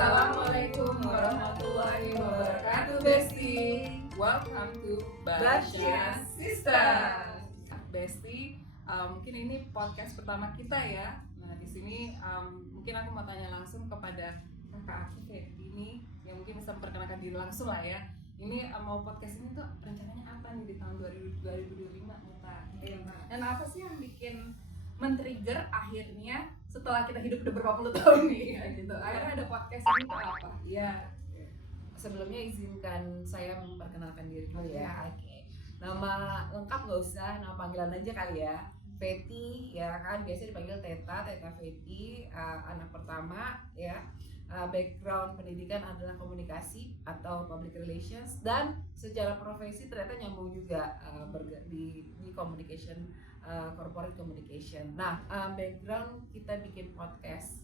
Assalamualaikum warahmatullahi wabarakatuh, Besti. Welcome to Basya Sisters. Besti, mungkin ini podcast pertama kita ya. Nah di sini mungkin aku mau tanya langsung kepada kakak aku kayak ini, yang mungkin bisa memperkenalkan diri langsung lah ya. Ini mau podcast ini tuh rencananya apa nih di tahun 2025 Neta? Dan apa sih yang bikin men-trigger akhirnya setelah kita hidup udah berapa puluh tahun nih ya, gitu. Akhirnya ada podcast ini tuh apa? Iya. Sebelumnya izinkan saya memperkenalkan diri dulu ya. Oke. Nama lengkap nggak usah, nama panggilan aja kali ya. Feti ya kan, biasa dipanggil Teta Feti, anak pertama ya. Background pendidikan adalah komunikasi atau public relations, dan secara profesi ternyata nyambung juga di communication, corporate communication. Nah, background kita bikin podcast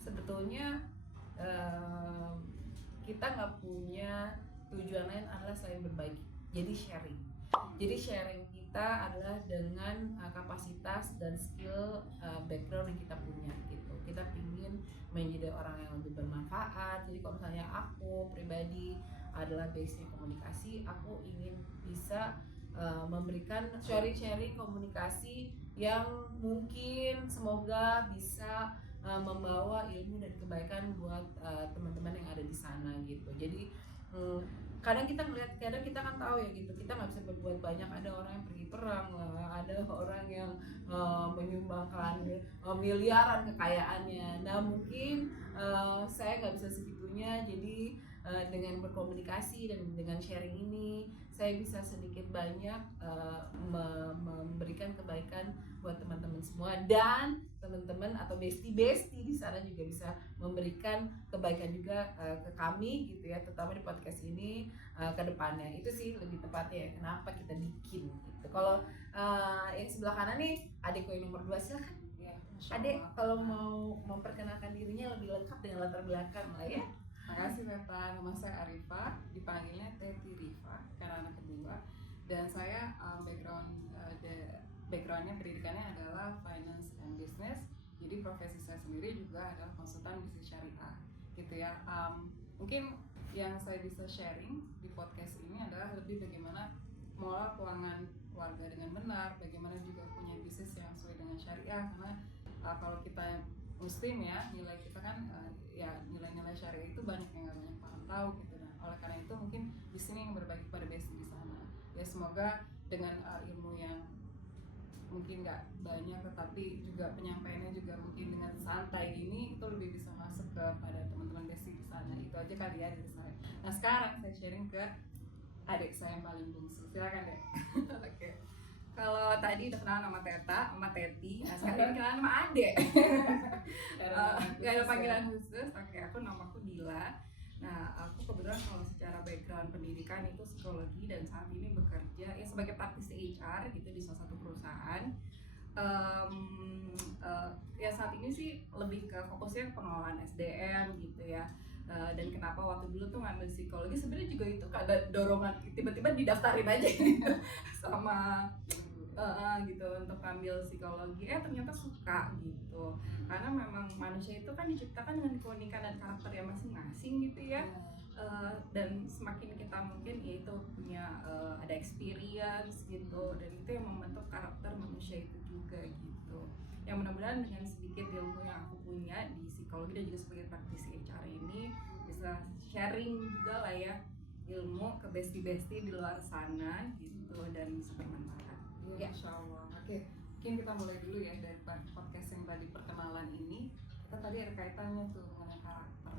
sebetulnya kita nggak punya tujuan lain adalah selain berbagi, jadi sharing. Jadi sharing kita adalah dengan kapasitas dan skill background yang kita punya gitu. Kita pingin menjadi orang yang lebih bermanfaat. Jadi kalau misalnya aku pribadi adalah base-nya komunikasi, aku ingin bisa memberikan sharing komunikasi yang mungkin semoga bisa membawa ilmu dan kebaikan buat teman-teman yang ada di sana gitu. Jadi kadang kita kan tahu ya gitu, kita nggak bisa berbuat banyak. Ada orang yang pergi perang lah, ada orang yang menyumbangkan miliaran kekayaannya. Nah mungkin saya nggak bisa segitunya. Jadi dengan berkomunikasi dan dengan sharing ini saya bisa sedikit banyak memberikan kebaikan buat teman-teman semua, dan teman-teman atau besti di sana juga bisa memberikan kebaikan juga ke kami gitu ya, terutama di podcast ini ke depannya. Itu sih lebih tepatnya ya, kenapa kita bikin gitu. Kalau yang sebelah kanan nih adikku yang nomor 2, silakan ya. Adik kalau mau memperkenalkan dirinya lebih lengkap dengan latar belakang lah ya. Makasih Teta, nama saya Arifa, dipanggilnya Teti Rifa karena anak kedua. Dan saya backgroundnya pendidikannya adalah finance and business. Jadi profesi saya sendiri juga adalah konsultan bisnis syariah gitu ya. Mungkin yang saya bisa sharing di podcast ini adalah lebih bagaimana mengelola keuangan keluarga dengan benar, bagaimana juga punya bisnis yang sesuai dengan syariah. Karena kalau kita muslim ya, nilai kita kan ya nilai-nilai syariah itu banyak yang nggak banyak orang tahu gitu. Nah oleh karena itu mungkin di sini yang berbagi kepada besti di sana ya, semoga dengan ilmu yang mungkin nggak banyak tetapi juga penyampaiannya juga mungkin dengan santai ini itu lebih bisa masuk kepada teman-teman besti di sana. Itu aja kali ya dari saya. Nah sekarang saya sharing ke adik saya yang paling bungsu, silakan deh. Oke. Kalau tadi udah kenal nama Teta, sama Teti, nah sekarang kenal nama Adek. Gak ada panggilan khusus. Oke, namaku Dila. Nah, aku kebetulan kalau secara background pendidikan itu psikologi, dan saat ini bekerja ya sebagai praktisi HR gitu di salah satu perusahaan. Ya saat ini sih lebih ke fokusnya pengelolaan SDM gitu ya. Dan kenapa waktu dulu tuh ngambil psikologi sebenarnya juga itu ada dorongan tiba-tiba didaftarin aja sama gitu untuk ngambil psikologi, ternyata suka gitu, karena memang manusia itu kan diciptakan dengan keunikan dan karakter yang masing-masing gitu ya. Dan semakin kita mungkin yaitu punya ada experience gitu, dan itu yang membentuk karakter manusia itu juga gitu. Yang mudah-mudahan dengan sedikit ilmu yang aku punya di psikologi dan juga sebagai praktisi HR ini bisa sharing juga lah ya ilmu ke besti-besti di luar sana gitu, dan bisa bermanfaat. Ya, Insya Allah. Oke, mungkin kita mulai dulu ya dari podcast yang tadi perkenalan ini. Kita tadi ada kaitannya tuh mengenai karakter.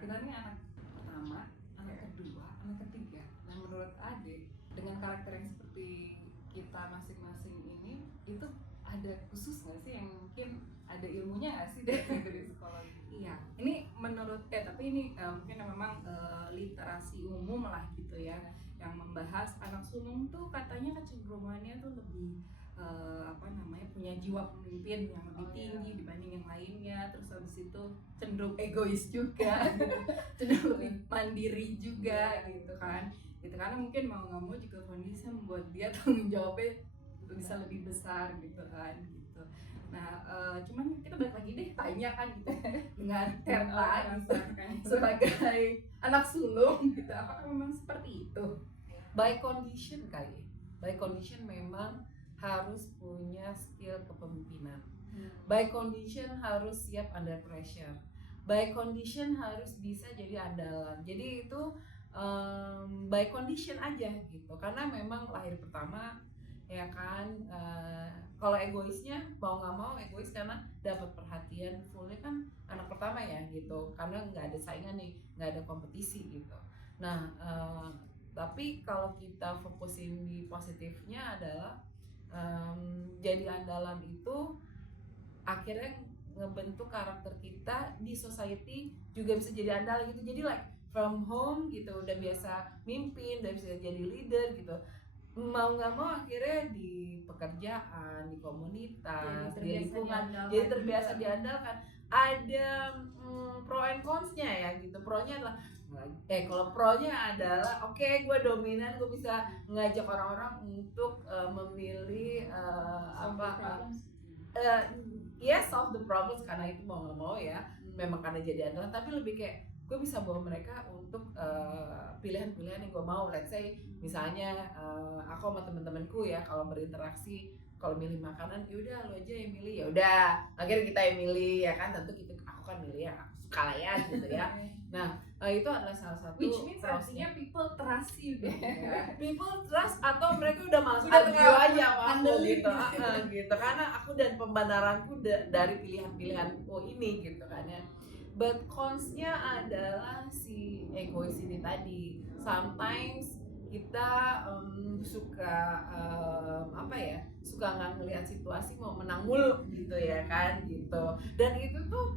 Kita ini anak pertama, anak kedua, anak ketiga. Nah menurut Ade, dengan karakter yang seperti kita masing-masing ini, itu ada khusus nggak sih yang mungkin ada ilmunya nggak sih dari psikologi? Iya, ini menurut tapi ini mungkin memang literasi umum lah gitu ya, yang membahas anak sulung tuh katanya kecenderungannya tuh lebih punya jiwa pemimpin yang lebih tinggi dibanding yang lainnya. Terus habis itu cenderung egois juga gitu. Cenderung lebih mandiri juga gitu kan, karena mungkin mau nggak mau juga kondisi membuat dia tanggung jawabnya bisa lebih besar gitu kan gitu. Nah cuman kita balik lagi deh banyak kan gitu dengan Dan Teta orang gitu merasakan. sebagai anak sulung gitu. Apakah memang seperti itu? By condition kali. By condition memang harus punya skill kepemimpinan. By condition harus siap under pressure. By condition harus bisa jadi andalan. Jadi itu by condition aja gitu. Karena memang lahir pertama ya kan, kalau egoisnya mau nggak mau egois karena dapat perhatian fullnya kan anak pertama ya gitu. Karena nggak ada saingan nih, nggak ada kompetisi gitu. Nah, tapi kalau kita fokusin di positifnya adalah jadi andalan itu akhirnya ngebentuk karakter kita di society juga bisa jadi andalan gitu. Jadi like from home gitu udah biasa mimpin, udah bisa jadi leader gitu. Mau nggak mau akhirnya di pekerjaan, di komunitas, di lingkungan jadi terbiasa diandalkan. Ada pro and cons-nya ya gitu. Pro-nya adalah kalau pro-nya adalah oke, gue dominan, gue bisa ngajak orang-orang untuk memilih solve the problems karena itu mau nggak mau ya memang karena jadi andalan, tapi lebih kayak gue bisa bawa mereka untuk pilihan-pilihan yang gue mau. Let's say misalnya aku sama temen-temenku ya kalau berinteraksi, kalau milih makanan ya udah lo aja yang milih, ya udah akhirnya kita yang milih ya kan, tentu kita aku kan milih yang aku suka lah ya gitu ya. Nah itu adalah salah satu Which means artinya people trust you deh. People trust atau mereka udah malas Udah argue aja sama aku andelin. gitu. Gitu karena aku dan pembenaranku dari pilihan-pilihanku ini gitu kan ya. But cons-nya adalah si egois ini tadi. Sometimes kita suka suka nggak ngelihat situasi mau menang mulu gitu ya kan gitu. Dan itu tuh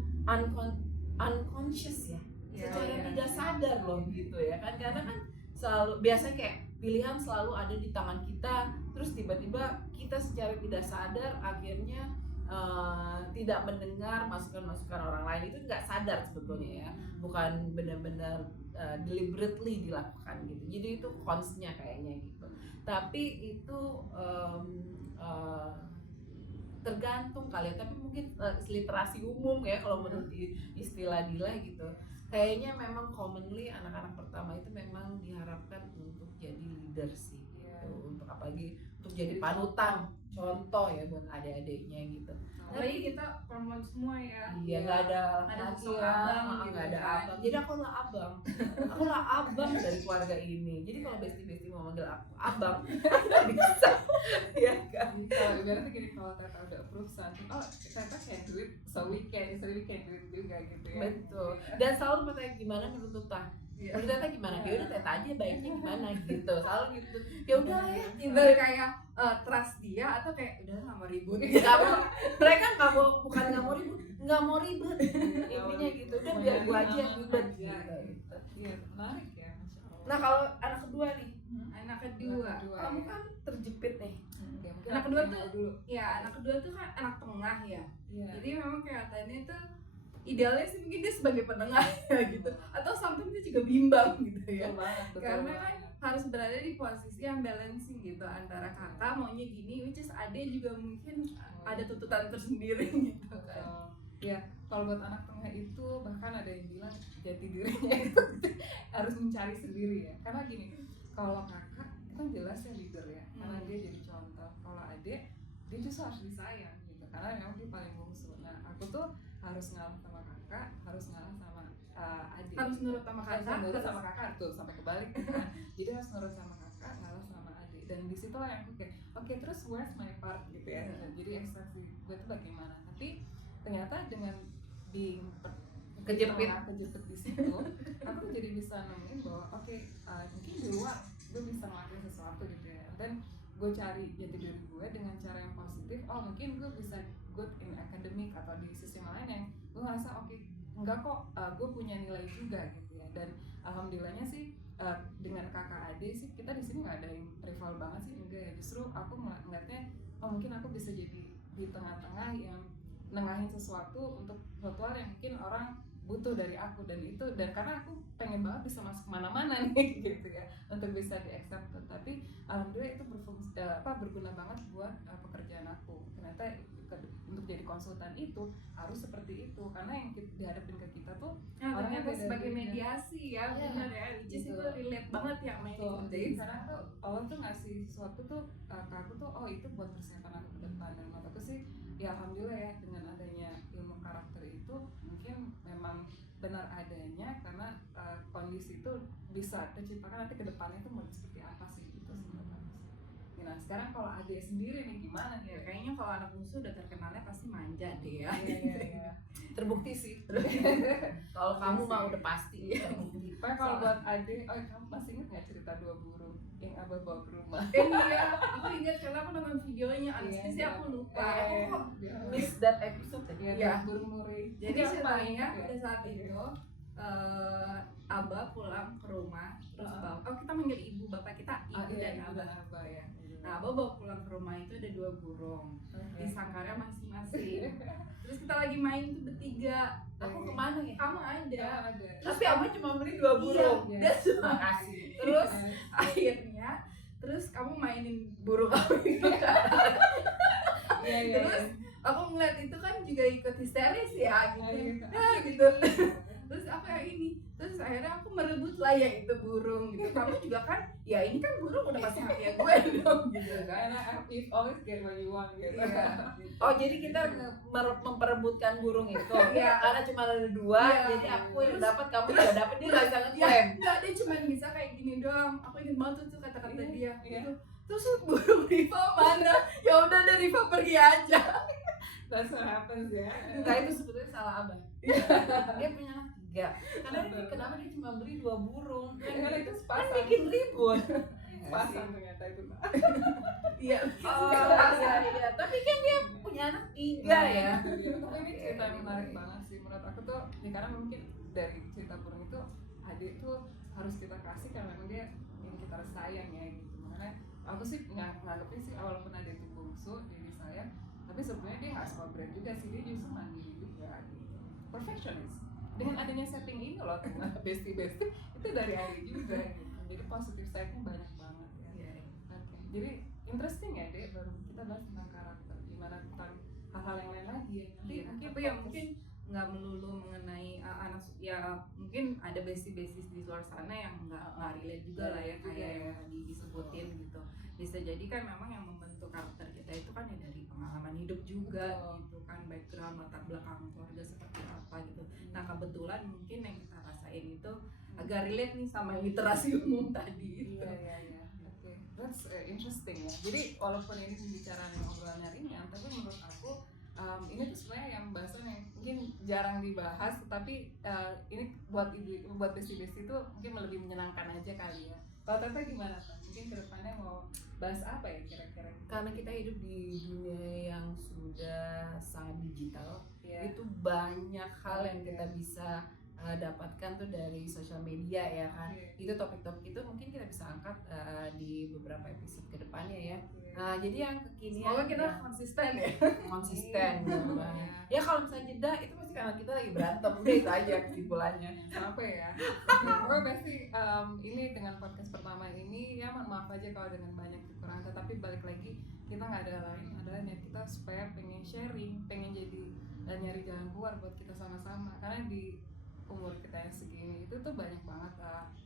unconscious ya. Secara tidak sadar loh gitu ya kan, karena kan selalu biasanya kayak pilihan selalu ada di tangan kita, terus tiba-tiba kita secara tidak sadar akhirnya tidak mendengar masukan-masukan orang lain. Itu nggak sadar sebetulnya ya, bukan benar-benar deliberately dilakukan gitu. Jadi itu cons-nya kayaknya gitu. Tapi itu tergantung kali ya, tapi mungkin literasi umum ya kalau menurut istilah Dila gitu. Kayaknya memang commonly anak-anak pertama itu memang diharapkan untuk jadi leader sih gitu. Untuk apalagi untuk jadi panutan, contoh ya buat adik-adiknya gitu. Apalagi kita perempuan semua ya. Iya, nggak ada sosok ya, abang gitu nggak ada kan. abang. Jadi aku lah abang. Aku lah abang dari keluarga ini. Jadi kalau besti-besti mau manggil aku abang, nggak bisa. Ya kan? Kalau ibaratnya gini, kalau Teta udah approve satu, oh Teta can do it, so we can do it juga gitu ya. Betul. Dan selalu bertanya gimana menurut Teta. Iya. Menurut Teta gimana? Ya udah Teta aja baiknya gimana gitu. Selalu gitu. Ya udah ya. Either kayak trust dia atau kayak udah nggak mau ribut. Mereka bukan nggak mau ribet. Intinya gitu. Udah biar gua aja yang ribet gitu. Iya, menarik ya, Masya Allah. Nah kalau anak kedua nih, Anak kedua. kamu kan terjepit nih. Ya, mungkin Anak aku kedua kenal tuh- dulu. Ya anak kedua tuh kan anak tengah ya. Iya. Jadi memang kelihatannya tuh idealnya sih mungkin dia sebagai penengah ya gitu. Atau sometimes dia juga bimbang gitu ya. Betul Karena banget. kan harus berada di posisi yang balancing gitu antara kakak maunya gini, which is adek juga mungkin ada tuntutan tersendiri gitu kan. Betul. Ya, kalau buat anak tengah itu bahkan ada yang bilang jati dirinya itu harus mencari sendiri ya. Karena gini, kalau kakak itu kan jelas ya leader ya, karena dia jadi contoh. Kalau adik, dia justru harus disayang gitu, karena memang dia paling bungsu. Nah, aku tuh harus ngalah sama kakak, harus ngalah sama adik. Harus nurut sama Harus kakak. nurut sama kakak tuh, sampai kebalik gitu kan. Jadi harus nurut sama kakak, ngalah sama adik. Dan disitulah yang aku kayak, oke, terus where's my part gitu ya. Nah, jadi ekspresi gue tuh bagaimana. Tapi ternyata dengan kejepit di situ, aku tuh jadi bisa nemuin bahwa oke, mungkin di luar gue bisa ngelakuin sesuatu gitu ya. Dan gue cari jati diri gue dengan cara yang positif. Oh mungkin gue bisa good in academic atau di sistem lain yang gue ngerasa oke, enggak kok, gue punya nilai juga gitu ya. Dan alhamdulillahnya sih dengan kakak adik sih kita di sini nggak ada yang rival banget sih, enggak ya. Justru aku ngeliatnya oh mungkin aku bisa jadi di tengah-tengah yang nengahin sesuatu untuk suatu hal yang mungkin orang butuh dari aku. Dan itu, dan karena aku pengen banget bisa masuk kemana-mana nih gitu ya untuk bisa di accept. Tapi alhamdulillah itu berguna banget buat pekerjaan aku. Ternyata untuk jadi konsultan itu harus seperti itu, karena yang dihadapin ke kita tuh Nah, orangnya ternyata sebagai beda-beda. mediasi ya, Iya, benar ya, which is gitu. itu relate banget ya sama yang Tuh, jadi dikerjain sekarang tuh Allah tuh ngasih sesuatu tuh ke aku tuh, oh itu buat persiapan aku ke depan. Dan menurut aku sih ya alhamdulillah ya, dengan adanya ilmu karakter itu mungkin memang benar adanya, karena kondisi itu bisa terciptakan nanti ke depannya tuh mau seperti apa sih, itu sih menurut aku sih. Nah sekarang kalau Ade sendiri nih gimana ya. nih? Kayaknya kalau anak bungsu udah terkenalnya pasti manja deh ya. Iya. Terbukti sih. Kalau kamu mah udah pasti. Terbukti. Pak kalau buat Ade, oh kamu masih ingat nggak cerita dua burung yang Abah bawa ke rumah? Iya, aku ingat karena aku nonton videonya, honestly sih Iya. aku lupa. Aku kok Miss that episode ya. Iya. burung murai. Jadi ceritanya Iya. pada saat itu Abah pulang ke rumah, terus kita manggil ibu, bapak kita ibu dan abah. ya. Nah, Abah bawa pulang ke rumah itu ada 2 burung di sangkarnya masing-masing. Terus kita lagi main tuh bertiga. Aku kemana ya? Kamu ada. Ada. Tapi Abah cuma beli 2 burung. Iya. Dan Terima kasih. terus akhirnya kamu mainin burung kamu itu kan. Iya. Terus aku ngeliat itu kan juga ikut histeris ya gitu. Iya. Ya gitu. Terus apa yang ini? Terus akhirnya aku merebut lah yang itu burung gitu. Kamu juga kan, ya ini kan burung udah pasti haknya gue dong gitu kan. Karena if always get what you want gitu. Iya. Oh jadi kita memperebutkan burung itu. Iya. Karena cuma ada 2, Iya. jadi aku yang dapat, kamu juga dapat, dia nggak bisa Ya, ngeklaim. enggak, dia cuma bisa kayak gini doang. Aku ingat banget tuh kata-kata Iya, dia iya. gitu. Terus burung Riva mana? Ya udah deh, Riva pergi aja. That's what happens ya. Nah itu sebetulnya salah Abah. Dia punya anak 3. Karena kenapa dia cuma beli 2 burung? Karena itu Kan sepasang. bikin ribut. Sepasang ternyata itu. Iya. Oh iya. Tapi kan dia punya anak 3 ya. Tapi ini cerita yang menarik banget sih menurut aku tuh. Ya, karena mungkin dari cerita burung itu adik tuh harus kita kasih karena memang dia yang kita sayang ya gitu. Makanya aku sih nganggepnya sih walaupun ada itu bungsu jadi sayang, tapi sebenarnya dia nggak suka brand juga sih, dia justru mandiri juga gitu. Perfectionist. Dengan adanya setting ini loh teman bestie itu dari Ari juga gitu. Jadi positive side-nya banyak banget ya. Iya. Oke. Jadi interesting ya Dek, baru kita bahas tentang karakter, gimana tentang hal-hal yang lain lagi ya. Nanti Iya, mungkin tapi ya mungkin nggak melulu mengenai anak, ya mungkin ada besties di luar sana yang nggak relate juga lah ya, kayak yang tadi disebutin gitu. Bisa jadi kan memang yang membentuk karakter kita itu kan ya dari pengalaman hidup juga. Betul. Gitu kan, background latar belakang keluarga seperti apa gitu. Nah kebetulan mungkin yang kita rasain itu agak relate nih sama yang literasi umum tadi itu. Iya. Oke, that's interesting ya. Jadi walaupun ini pembicaraan yang obrolannya ringan, tapi menurut aku ini tuh sebenarnya yang bahasan yang mungkin jarang dibahas, tetapi ini buat ibu, buat bestie-bestie itu mungkin lebih menyenangkan aja kali ya. Kalau Tete gimana Teh? Mungkin kedepannya mau bahas apa ya kira-kira? Karena kita hidup di dunia yang sudah sangat digital, Ya. itu banyak hal yang kita bisa dapatkan tuh dari sosial media ya kan. Oke. Itu topik-topik itu mungkin kita bisa angkat di beberapa episode kedepannya ya. Oke. Nah jadi yang kekinian Semoga kita ya, konsisten ya. konsisten Iya. gitu banget. Ya kalau misalnya jeda itu pasti karena kita lagi berantem, udah itu aja kesimpulannya. Apa ya? Pokoknya pasti ini dengan podcast pertama ini ya mohon maaf aja kalau dengan banyak kekurangan, tetapi balik lagi kita nggak ada lain adalah niat kita supaya pengen sharing, pengen jadi nyari jalan keluar buat kita sama-sama, karena di umur kita yang segini itu tuh banyak banget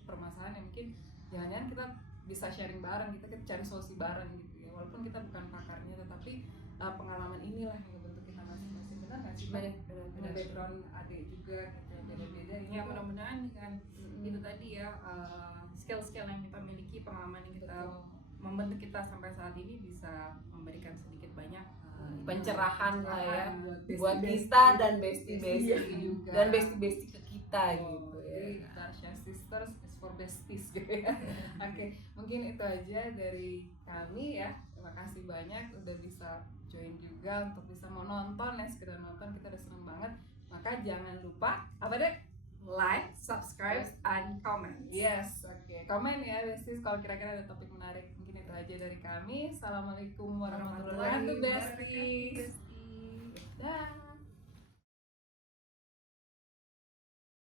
permasalahan yang mungkin jangan-jangan kita bisa sharing bareng, kita cari solusi bareng gitu ya, walaupun kita bukan pakarnya, tetapi pengalaman inilah yang membentuk kita masing-masing. Benar nggak sih? Benar. Background adik juga gitu, beda-beda ini Ya tuh- mudah-mudahan kan itu tadi ya, skill-skill yang kita miliki, pengalaman yang kita Betul. membentuk kita sampai saat ini bisa memberikan sedikit banyak Pencerahan lah ya Pencerahan buat bestie-bestie. kita dan bestie-bestie Iya juga. dan bestie-bestie ke kita gitu Jadi ya. Tarsha Sisters is for besties gitu ya. Oke, mungkin itu aja dari kami ya. Terima kasih banyak udah bisa join juga, untuk bisa mau nonton ya, sekedar nonton kita udah seneng banget. Maka jangan lupa apa deh? like, subscribe, and comment. Yes, oke. Komen ya besties kalau kira-kira ada topik menarik. Mungkin itu aja dari kami. Assalamualaikum warahmatullahi wabarakatuh besties. Besties. Dah.